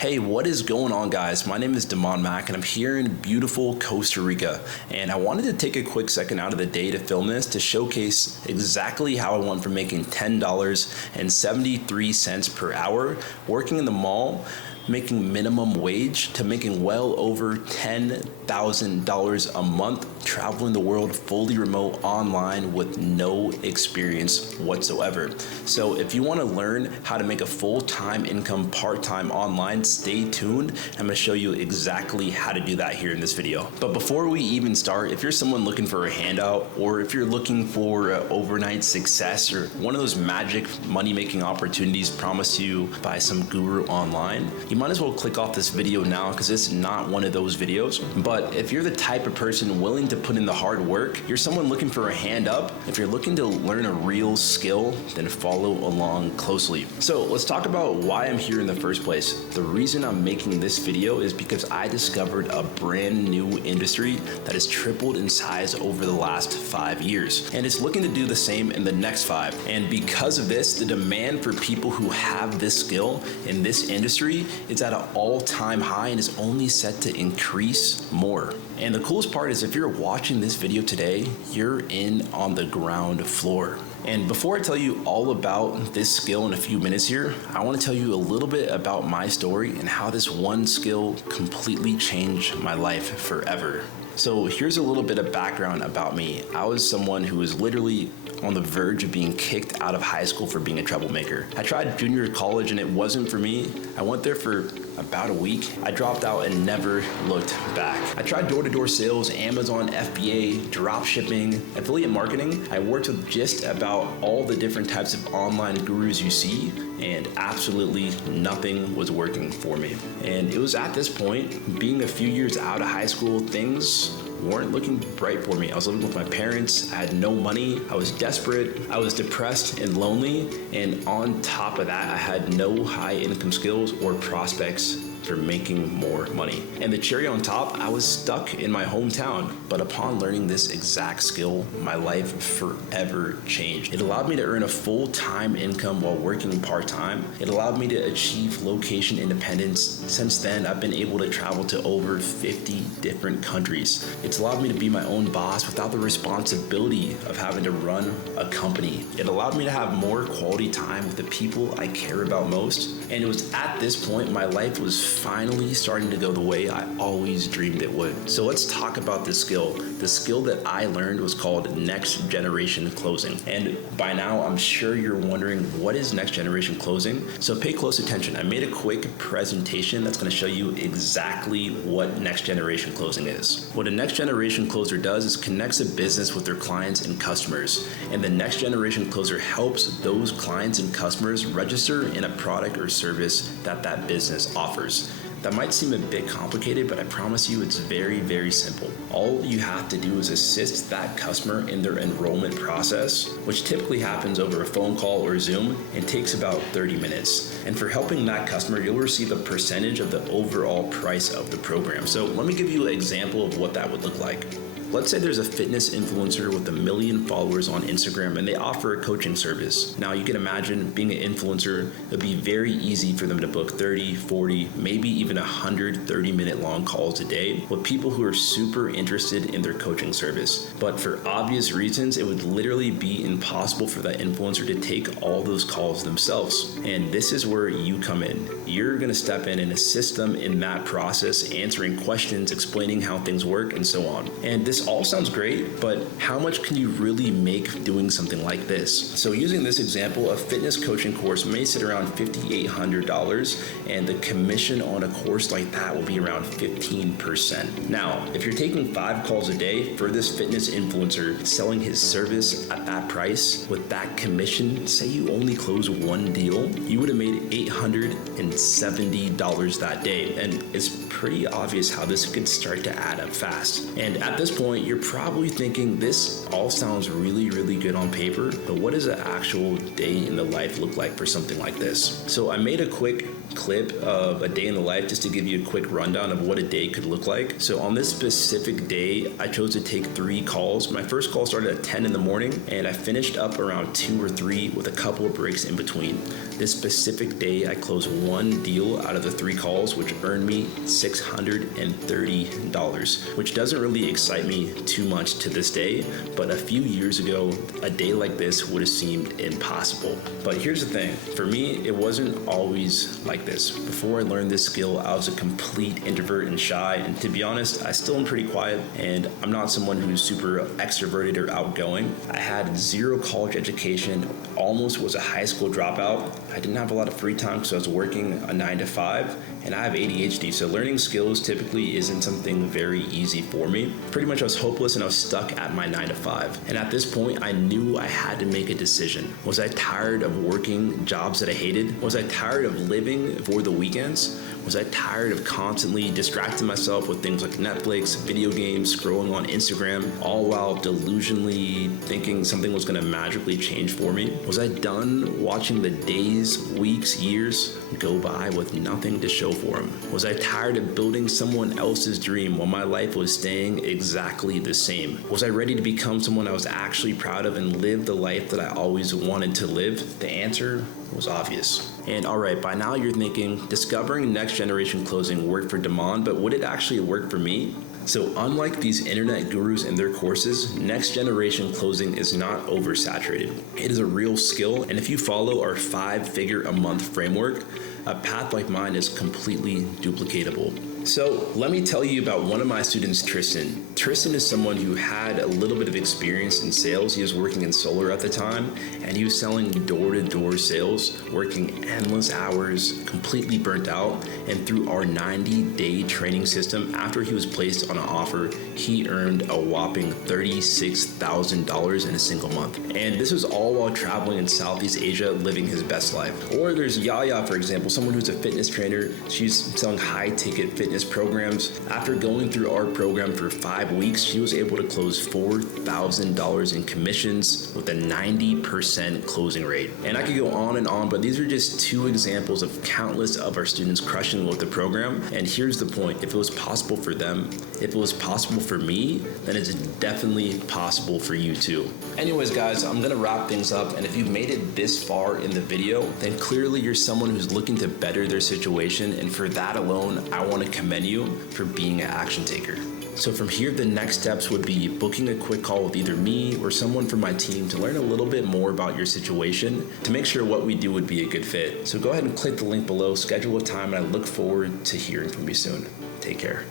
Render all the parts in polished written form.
Hey, what is going on, guys? My name is Damon Mack and I'm here in beautiful Costa Rica. And I wanted to take a quick second out of the day to film this to showcase exactly how I went from making $10.73 per hour working in the mall, making minimum wage, to making well over $10,000 a month traveling the world fully remote online with no experience whatsoever. So if you want to learn how to make a full-time income part-time online, stay tuned. I'm going to show you exactly how to do that here in this video. But before we even start, if you're someone looking for a handout, or if you're looking for overnight success or one of those magic money-making opportunities promised to you by some guru online, you might as well click off this video now because it's not one of those videos. But if you're the type of person willing to put in the hard work, you're someone looking for a hand up, if you're looking to learn a real skill, then follow along closely. So let's talk about why I'm here in the first place. The reason I'm making this video is because I discovered a brand new industry that has tripled in size over the last 5 years, and it's looking to do the same in the next 5. And because of this, the demand for people who have this skill in this industry is at an all-time high and is only set to increase more. And the coolest part is, if you're watching this video today, you're in on the ground floor. And before I tell you all about this skill in a few minutes here, I want to tell you a little bit about my story and how this one skill completely changed my life forever. So here's a little bit of background about me. I was someone who was literally on the verge of being kicked out of high school for being a troublemaker. I tried junior college and it wasn't for me. I went there for about a week. I dropped out and never looked back. I tried door-to-door sales, Amazon, FBA, drop shipping, affiliate marketing. I worked with just about all the different types of online gurus you see, and absolutely nothing was working for me. And it was at this point, being a few years out of high school, things weren't looking bright for me. I was living with my parents, I had no money, I was desperate, I was depressed and lonely, and on top of that, I had no high income skills or prospects for making more money. And the cherry on top, I was stuck in my hometown. But upon learning this exact skill, my life forever changed. It allowed me to earn a full-time income while working part-time. It allowed me to achieve location independence. Since then, I've been able to travel to over 50 different countries. It's allowed me to be my own boss without the responsibility of having to run a company. It allowed me to have more quality time with the people I care about most. And it was at this point my life was finally starting to go the way I always dreamed it would. So let's talk about this skill. The skill that I learned was called next generation closing. And by now, I'm sure you're wondering, what is next generation closing? So pay close attention. I made a quick presentation that's going to show you exactly what next generation closing is. What a next generation closer does is connects a business with their clients and customers. And the next generation closer helps those clients and customers register in a product or service that that business offers. That might seem a bit complicated, but I promise you it's very, very simple. All you have to do is assist that customer in their enrollment process, which typically happens over a phone call or Zoom and takes about 30 minutes. And for helping that customer, you'll receive a percentage of the overall price of the program. So let me give you an example of what that would look like. Let's say there's a fitness influencer with 1 million followers on Instagram and they offer a coaching service. Now you can imagine, being an influencer, it'd be very easy for them to book 30, 40, maybe even 100 30-minute long calls a day with people who are super interested in their coaching service. But for obvious reasons, it would literally be impossible for that influencer to take all those calls themselves. And this is where you come in. You're gonna step in and assist them in that process, answering questions, explaining how things work, and so on. And this all sounds great, but how much can you really make doing something like this? So using this example, a fitness coaching course may sit around $5,800, and the commission on a course like that will be around 15%. Now, if you're taking 5 calls a day for this fitness influencer, selling his service at that price with that commission, say you only close 1 deal, you would have made $870 that day. And it's pretty obvious how this could start to add up fast. And at this point, you're probably thinking, this all sounds really, really good on paper, but what does an actual day in the life look like for something like this? So I made a quick clip of a day in the life just to give you a quick rundown of what a day could look like. So on this specific day, I chose to take 3 calls. My first call started at 10 in the morning and I finished up around 2 or 3 with a couple of breaks in between. This specific day, I closed 1 deal out of the 3 calls, which earned me $630, which doesn't really excite me too much to this day, but a few years ago, a day like this would have seemed impossible. But here's the thing, for me, it wasn't always like this. Before I learned this skill, I was a complete introvert and shy, and to be honest, I still am pretty quiet, and I'm not someone who's super extroverted or outgoing. I had 0 college education, almost was a high school dropout. I didn't have a lot of free time because I was working a 9 to 5, and I have ADHD, so learning skills typically isn't something very easy for me. Pretty much I was hopeless and I was stuck at my 9 to 5. And at this point, I knew I had to make a decision. Was I tired of working jobs that I hated? Was I tired of living for the weekends? Was I tired of constantly distracting myself with things like Netflix, video games, scrolling on Instagram, all while delusionally thinking something was gonna magically change for me? Was I done watching the days, weeks, years go by with nothing to show for them? Was I tired of building someone else's dream while my life was staying exactly the same? Was I ready to become someone I was actually proud of and live the life that I always wanted to live? The answer was obvious. And alright, by now you're thinking, discovering next generation closing worked for Damon, but would it actually work for me? So unlike these internet gurus and their courses, next generation closing is not oversaturated. It is a real skill, and if you follow our 5-figure a month framework, a path like mine is completely duplicatable. So let me tell you about one of my students, Tristan. Tristan is someone who had a little bit of experience in sales. He was working in solar at the time, and he was selling door-to-door sales, working endless hours, completely burnt out. And through our 90-day training system, after he was placed on an offer, he earned a whopping $36,000 in a single month. And this was all while traveling in Southeast Asia, living his best life. Or there's Yaya, for example, someone who's a fitness trainer. She's selling high-ticket fitness programs. After going through our program for 5 weeks, she was able to close $4,000 in commissions with a 90% closing rate. And I could go on, but these are just 2 examples of countless of our students crushing with the program. And here's the point, if it was possible for them, if it was possible for me, then it's definitely possible for you too. Anyways guys, I'm gonna wrap things up, and if you've made it this far in the video, then clearly you're someone who's looking to better their situation, and for that alone, I want to commend you for being an action taker. So from here, the next steps would be booking a quick call with either me or someone from my team to learn a little bit more about your situation to make sure what we do would be a good fit. So go ahead and click the link below, schedule a time, and I look forward to hearing from you soon. Take care.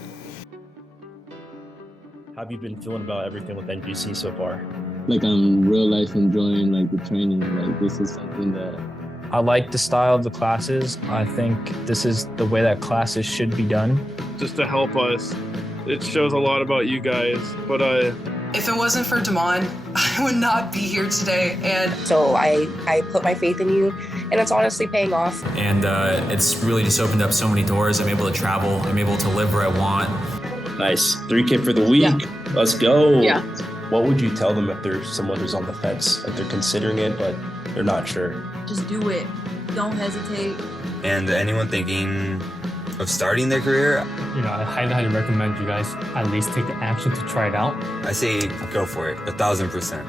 How have you been feeling about everything with NGC so far? Like I'm real life enjoying like the training. Like this is something that I like the style of the classes. I think this is the way that classes should be done. Just to help us. It shows a lot about you guys, but if it wasn't for Damon, I would not be here today. And so I put my faith in you, and it's honestly paying off. And it's really just opened up so many doors. I'm able to travel. I'm able to live where I want. Nice. 3K for the week. Yeah. Let's go. Yeah. What would you tell them if there's someone who's on the fence, like they're considering it, but they're not sure? Just do it. Don't hesitate. And anyone thinking of starting their career, I highly recommend you guys at least take the action to try it out. I say go for it, 1,000%.